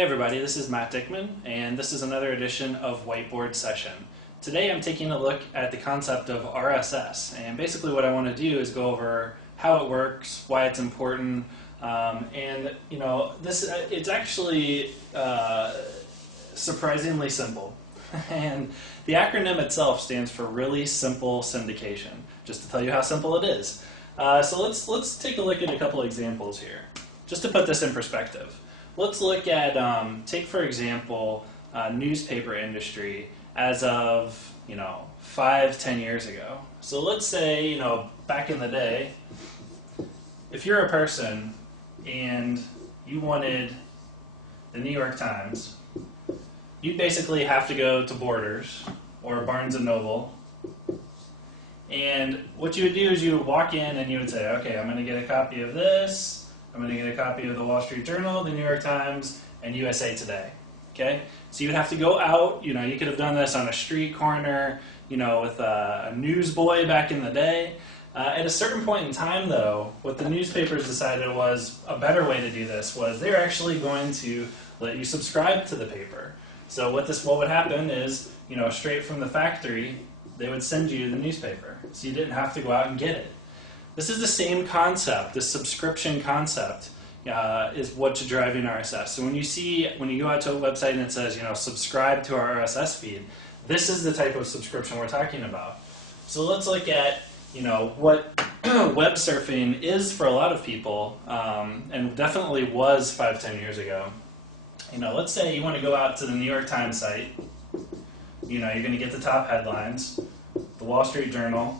Hey everybody, this is Matt Dickman, and this is another edition of Whiteboard Session. Today I'm taking a look at the concept of RSS, and basically what I want to do is go over how it works, why it's important, and it's actually surprisingly simple. And the acronym itself stands for Really Simple Syndication, just to tell you how simple it is. So let's take a look at a couple examples here, just to put this in perspective. Let's look at, take for example, newspaper industry as of, 5-10 years ago. So let's say, back in the day, if you're a person and you wanted the New York Times, you'd basically have to go to Borders or Barnes & Noble, and what you would do is you would walk in and you would say, okay, I'm going to get a copy of this, I'm going to get a copy of the Wall Street Journal, the New York Times, and USA Today. Okay? So you would have to go out, you could have done this on a street corner, with a newsboy back in the day. At a certain point in time, though, what the newspapers decided was a better way to do this was they're actually going to let you subscribe to the paper. So what would happen is, straight from the factory, they would send you the newspaper. So you didn't have to go out and get it. This is the same concept, this subscription concept is what's driving RSS. So when you go out to a website and it says, subscribe to our RSS feed, this is the type of subscription we're talking about. So let's look at, what web surfing is for a lot of people, and definitely was 5-10 years ago. Let's say you want to go out to the New York Times site. You're going to get the top headlines, the Wall Street Journal,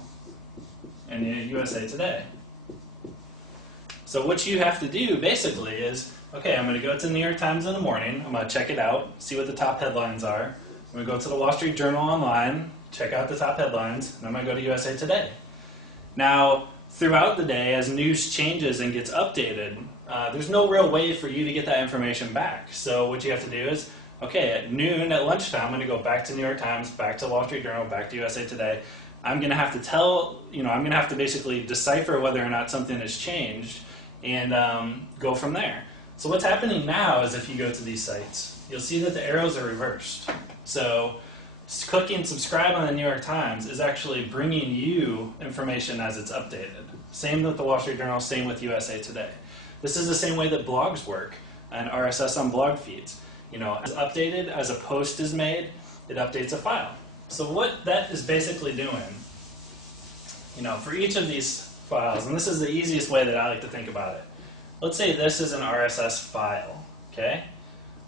and USA Today. So what you have to do basically is, okay, I'm going to go to the New York Times in the morning, I'm going to check it out, see what the top headlines are. I'm going to go to the Wall Street Journal online, check out the top headlines, and I'm going to go to USA Today. Now, throughout the day, as news changes and gets updated, there's no real way for you to get that information back. So what you have to do is, okay, at noon, at lunchtime, I'm going to go back to New York Times, back to Wall Street Journal, back to USA Today. I'm going to have to I'm going to have to basically decipher whether or not something has changed and go from there. So what's happening now is if you go to these sites, you'll see that the arrows are reversed. So clicking subscribe on the New York Times is actually bringing you information as it's updated. Same with the Wall Street Journal, same with USA Today. This is the same way that blogs work and RSS on blog feeds. As updated, as a post is made, it updates a file. So what that is basically doing, for each of these files, and this is the easiest way that I like to think about it. Let's say this is an RSS file, okay?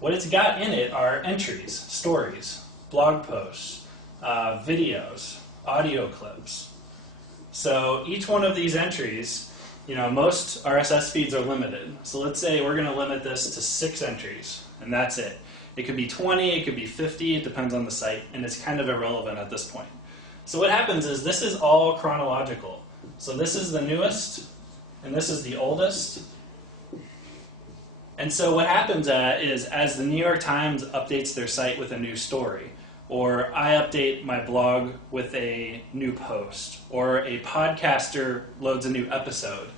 What it's got in it are entries, stories, blog posts, videos, audio clips. So each one of these entries, most RSS feeds are limited. So let's say we're going to limit this to 6 entries, and that's it. It could be 20, it could be 50, it depends on the site, and it's kind of irrelevant at this point. So what happens is this is all chronological. So this is the newest, and this is the oldest. And so what happens is as the New York Times updates their site with a new story, or I update my blog with a new post, or a podcaster loads a new episode,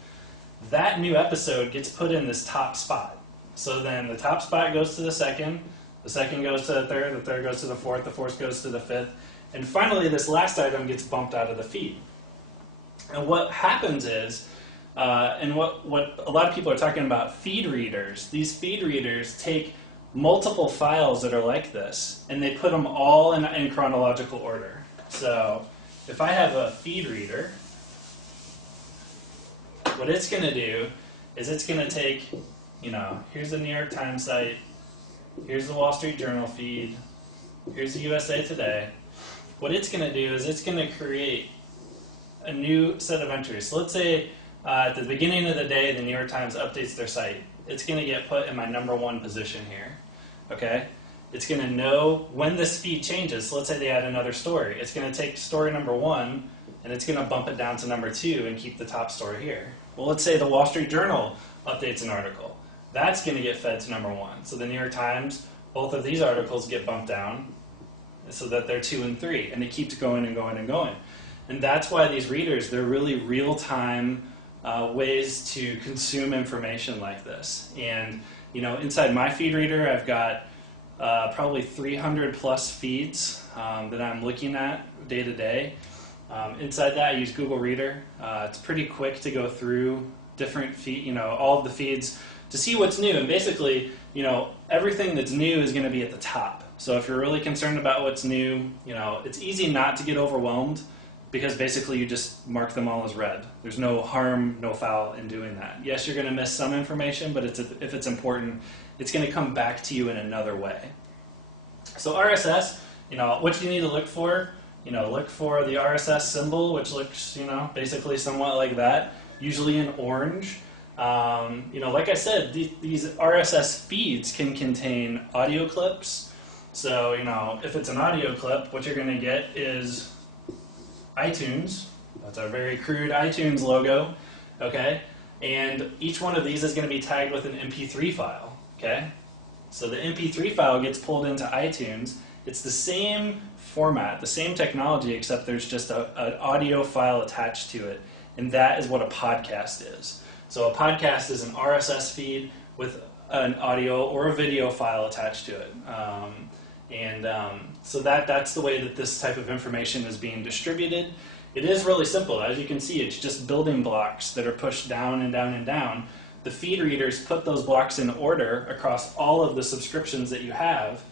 that new episode gets put in this top spot. So then the top spot goes to the second goes to the third goes to the fourth goes to the fifth, and finally this last item gets bumped out of the feed. And what happens is, and what a lot of people are talking about, feed readers. These feed readers take multiple files that are like this, and they put them all in chronological order. So if I have a feed reader, what it's going to do is it's going to take, here's the New York Times site, here's the Wall Street Journal feed, here's the USA Today. What it's going to do is it's going to create a new set of entries. So let's say at the beginning of the day, the New York Times updates their site. It's going to get put in my #1 position here. Okay? It's going to know when this feed changes. So let's say they add another story. It's going to take story #1 and it's going to bump it down to #2 and keep the top story here. Well, let's say the Wall Street Journal updates an article. That's going to get fed to #1. So the New York Times, both of these articles get bumped down so that they're 2 and 3, and it keeps going and going and going. And that's why these readers, they're really real-time ways to consume information like this. And Inside my feed reader, I've got probably 300 plus feeds that I'm looking at day to day. Inside that, I use Google Reader. It's pretty quick to go through different feed, all of the feeds to see what's new. And basically, everything that's new is going to be at the top. So if you're really concerned about what's new, it's easy not to get overwhelmed because basically you just mark them all as red. There's no harm, no foul in doing that. Yes, you're going to miss some information, but if it's important, it's going to come back to you in another way. So RSS, what you need to look for, look for the RSS symbol, which looks, basically somewhat like that, usually in orange. Like I said, these RSS feeds can contain audio clips. So, if it's an audio clip, what you're going to get is iTunes. That's our very crude iTunes logo, okay? And each one of these is going to be tagged with an MP3 file, okay? So the MP3 file gets pulled into iTunes. It's the same format, the same technology, except there's just an audio file attached to it. And that is what a podcast is. So a podcast is an RSS feed with an audio or a video file attached to it. So that's the way that this type of information is being distributed. It is really simple. As you can see, it's just building blocks that are pushed down and down and down. The feed readers put those blocks in order across all of the subscriptions that you have,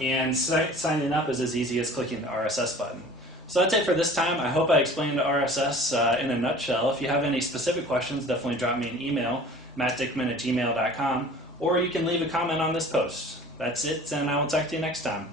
and signing up is as easy as clicking the RSS button. So that's it for this time. I hope I explained RSS in a nutshell. If you have any specific questions, definitely drop me an email, mattdickman@gmail.com, or you can leave a comment on this post. That's it, and I will talk to you next time.